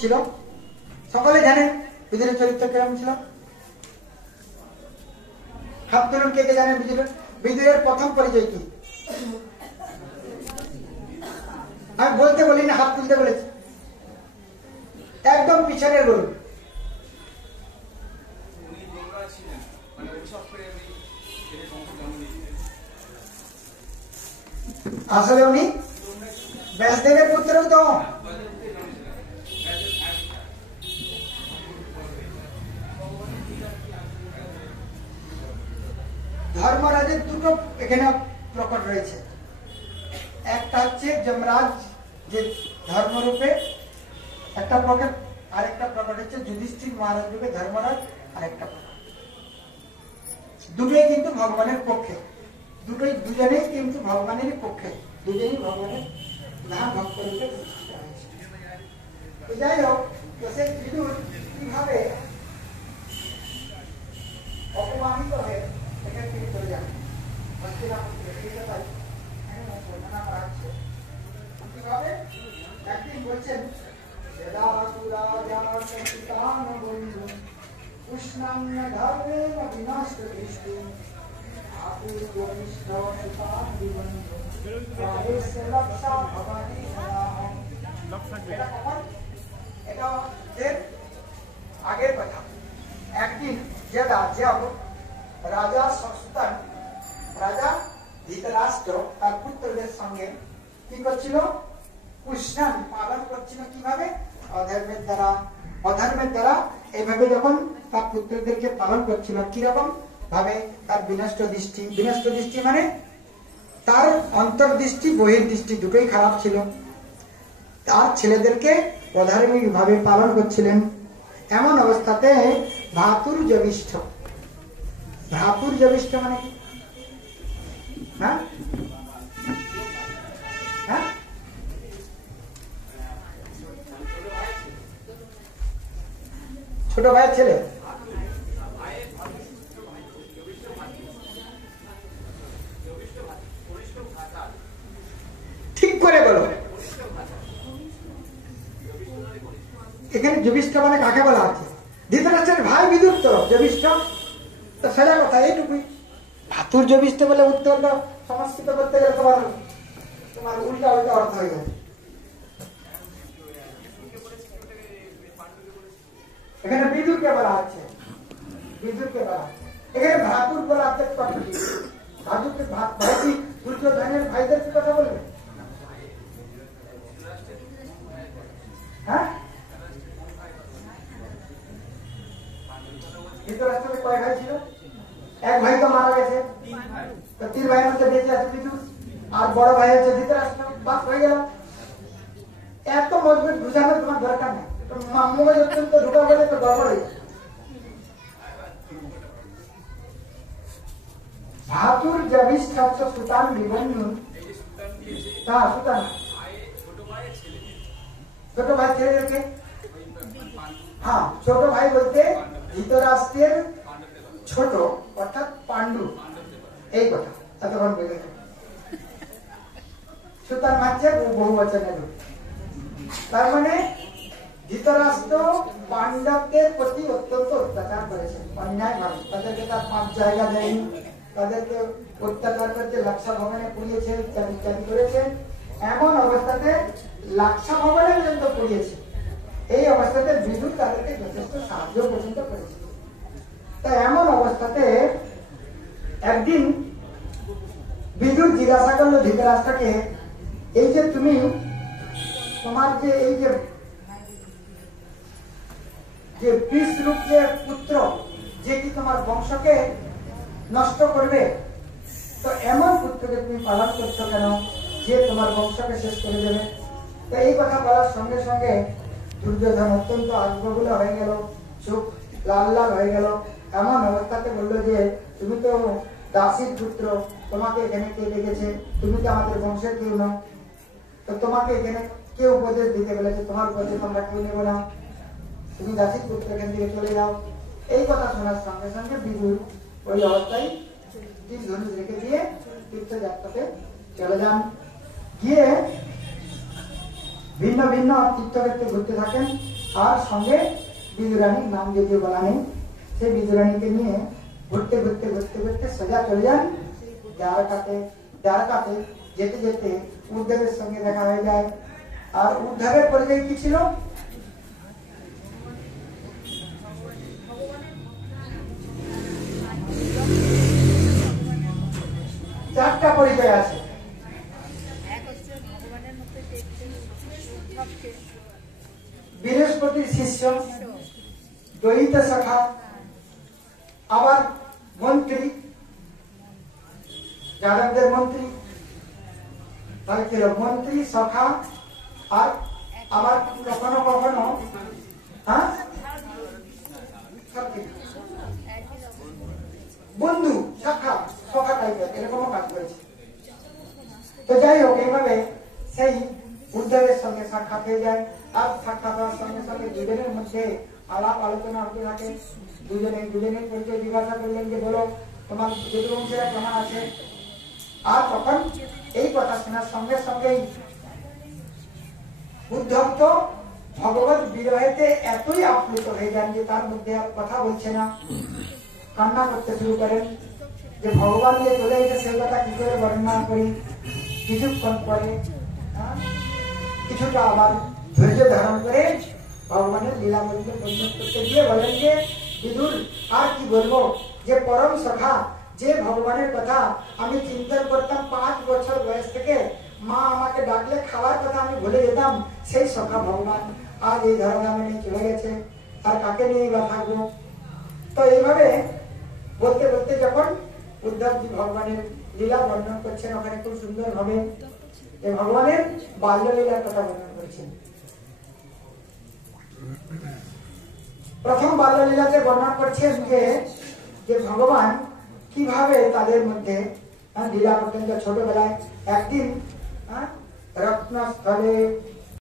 ছিল, সকলে জানেন বিদুরের চরিত্র কেমন ছিল। হাত তুলুন কে কে জানেন বিদুরের। বিদুরের প্রথম পরিচয় কি? আমি বলতে বলি না, হাত তুলতে বলেছি। একদম পিছনের বলুন। আসলে উনি ব্যাসদেবের পুত্র তো। ধর্মরাজের দুটো এখানে প্রকট রয়েছে। একটা হচ্ছে যমরাজ যে ধর্মরূপে একটা প্রকট, আরেকটা প্রকট হচ্ছে যুধিষ্ঠির মহারাজ রূপে ধর্মরাজ আরেকটা প্রকট। দুটোই কিন্তু ভগবানের পক্ষে, দুজনেই কিন্তু ভগবানেরই পক্ষে, দুজনেই ভগবানের নাম ভক্ত রূপে প্রতিষ্ঠিত হয়েছে। তো যাই হোক, সেই বিদুর কিভাবে অপমানিত হয়ে এখান থেকে চলে যান কিভাবে একদিন বলছেন আগের কথা। একদিন যে রাজা সুলতান, রাজা ধৃতরাষ্ট্র তার পুত্রদের সঙ্গে কি করছিল? পুষ্ণান পালন করছিল। কিভাবে? অধর্মের দ্বারা এইভাবে যখন তার পুত্রদেরকে পালন করছিল, কিরকম ভাবে? তার বিনষ্ট দৃষ্টি মানে তার অন্তর্দৃষ্টি বহির্দৃষ্টি দুটোই খারাপ ছিল। তার ছেলেদেরকে অধার্মিক ভাবে পালন করছিলেন। এমন অবস্থাতে ভ্রাতুর্যবিষ্ঠ মানে কি? হ্যাঁ, ছোট ভাইয়ের ছেলে। ঠিক করে বলো, এখানে যুধিষ্ঠ মানে কাকে বলা আছে? ধৃতরাষ্ট্রের ভাই বিদুর তো যুধিষ্ঠ। তো সেটা কথা এইটুকুই। ভাতুর যুধিষ্ঠ বলে উত্তরটা সংস্কৃত করতে গেলে তোমার উল্টা অর্থ হয়ে যাবে। এখানে বিদুরকে বলা হচ্ছে, বিদুরকে বলা হচ্ছে। এখানে ভাতুর বলা হচ্ছে। ভাতুরকে ভাই কি দুর্যোধনের ভাইদের কথা বলবে? হ্যাঁ, ধৃতরাষ্ট্রের কয় ভাই ছিল? এক ভাই তো মারা গেছে, তিন ভাইয়ের মধ্যে বেঁচে আছে বিদুর, আর বড় ভাই হচ্ছে ধৃতরাষ্ট্র। বাস হয়ে গেল। এত মজবুত বুঝানোর তোমার দরকার নেই। মগজ অত্যন্ত ঢুকা বলে তো গড়বড় হয়ে যায়। ভাতুর যবিষ্ঠ সুতান বিবন্ধু। হ্যাঁ, সুতান ছোট ভাই ছেলেদেরকে। হ্যাঁ, ছোট ভাই বলতে ধৃতরাষ্ট্রের ছোট, অর্থাৎ পাণ্ডু। এই কথা এতক্ষণ বলে সুতান মানছে বহু বচনের রূপ। তার মানে ধৃতরাষ্ট্র পাণ্ডবদের প্রতি অত্যন্ত অত্যাচার করেছেন, অন্যায় ভাবে। তাদেরকে তার 5 জায়গা দেয়নি, তাদেরকে অত্যাচার করতে লাক্ষা ভবনে পুড়িয়েছে, ইত্যাদি করেছেন। এমন অবস্থাতে লাক্ষা ভবনে পর্যন্ত পুড়িয়েছে। এই অবস্থাতে বিদুর তাদেরকে যথেষ্ট সাহায্য পর্যন্ত করেছে। তাই এমন অবস্থাতে একদিন বিদুর জিজ্ঞাসা করলো ধৃতরাষ্ট্রকে, এই যে তুমি তোমার যে এই যে বিষরূপ যে পুত্র, যে কি তোমার বংশকে নষ্ট করবে, তো এমন পুত্রকে তুমি পালন করছো কেন যে তোমার বংশকে শেষ করে দেবে? তো এই কথা বলার সঙ্গে সঙ্গে দুর্যোধন অত্যন্ত আগ্রহগুলো হয়ে গেল, চোখ লাল লাল হয়ে গেল। এমন অবস্থাতে বললো যে তুমি তো দাসীর পুত্র, তোমাকে এখানে কে ডেকেছে? তুমি তো আমাদের বংশের কেউ নও, তো তোমাকে এখানে কে উপদেশ দিতে বলেছে? তোমার উপদেশ আমরা কেউ নেব না, তুমি দাসীর পুত্র, এখান থেকে চলে যাও। এই কথা শোনার সঙ্গে সঙ্গে বিদুর ওই অবস্থায় তীর ধনুষ রেখে দিয়ে তীর্থযাত্রাতে চলে যান। গিয়ে ভিন্ন ভিন্ন তীর্থক্ষেত্রে ঘুরতে থাকেন। আর সঙ্গে বিদুরানীর নাম যদিও বলা নেই, সেই বিদুরানীকে নিয়ে ঘুরতে ঘুরতে ঘুরতে ঘুরতে সোজা চলে যান দ্বারকাতে। দ্বারকাতে যেতে যেতে উদ্ধবের সঙ্গে দেখা হয়ে যায়। আর উদ্ধবের পরিচয় কি ছিল? চারটা পরিচয় আছে। বৃহস্পতির শিষ্য, দয়িত সখা, আবার মন্ত্রী, যাদবদের মন্ত্রী, তাই ছিল মন্ত্রী, সখা, আর আবার কখনো কখনো বন্ধু, শাখা, সখা টাইপের এরকমও কাজ করেছে। তো যাই হোক, এইভাবে সেই উদ্ধবের সঙ্গে সাক্ষাৎ হয়ে যায়। আর সাক্ষাৎ হওয়ার সঙ্গে সঙ্গে দুজনের মধ্যে আলাপ আলোচনা হতে থাকে। দুজনের পরিচয় জিজ্ঞাসা করলেন যে বলো তোমার যদুবংশীরা কেমন আছে। আর তখন এই কথা শোনার সঙ্গে সঙ্গেই উদ্ধব তো ভগবত বিরহেতে এতই আপ্লুত হয়ে যান যে তার মধ্যে আর কথা বলছে না, কান্না করতে শুরু করেন যে ভগবান যে চলে এসে সেই কথা কি করে বর্ণনা করি। কিছুক্ষণ পরে কিছুটা আবার ধৈর্য ধারণ করে ভগবানের লীলাবলীকে পরিণত করতে গিয়ে বলেন যে বিদুর আর কি বলবো, যে পরম সখা, যে ভগবানের কথা আমি চিন্তন করতাম 5 বছর বয়স থেকে, মা আমাকে ডাকলে খাওয়ার কথা আমি ভুলে যেতাম, সেই সখা ভগবান আজ এই ধরাধামে নিয়ে চলে গেছে, আর কাকে নিয়ে বা থাকবো। তো এইভাবে বলতে বলতে যখন উদ্ধবজি ভগবানের লীলা বর্ণন করছেন, ওখানে খুব সুন্দর ভাবে ভগবানের বাল্যলীলার কথা বর্ণন করছেন। প্রথম বাল্যলীলাতে বর্ণনা করছেন যে ভগবান কিভাবে তাদের মধ্যে লীলা করতেন। ছোটবেলায় একদিন রত্নস্থলে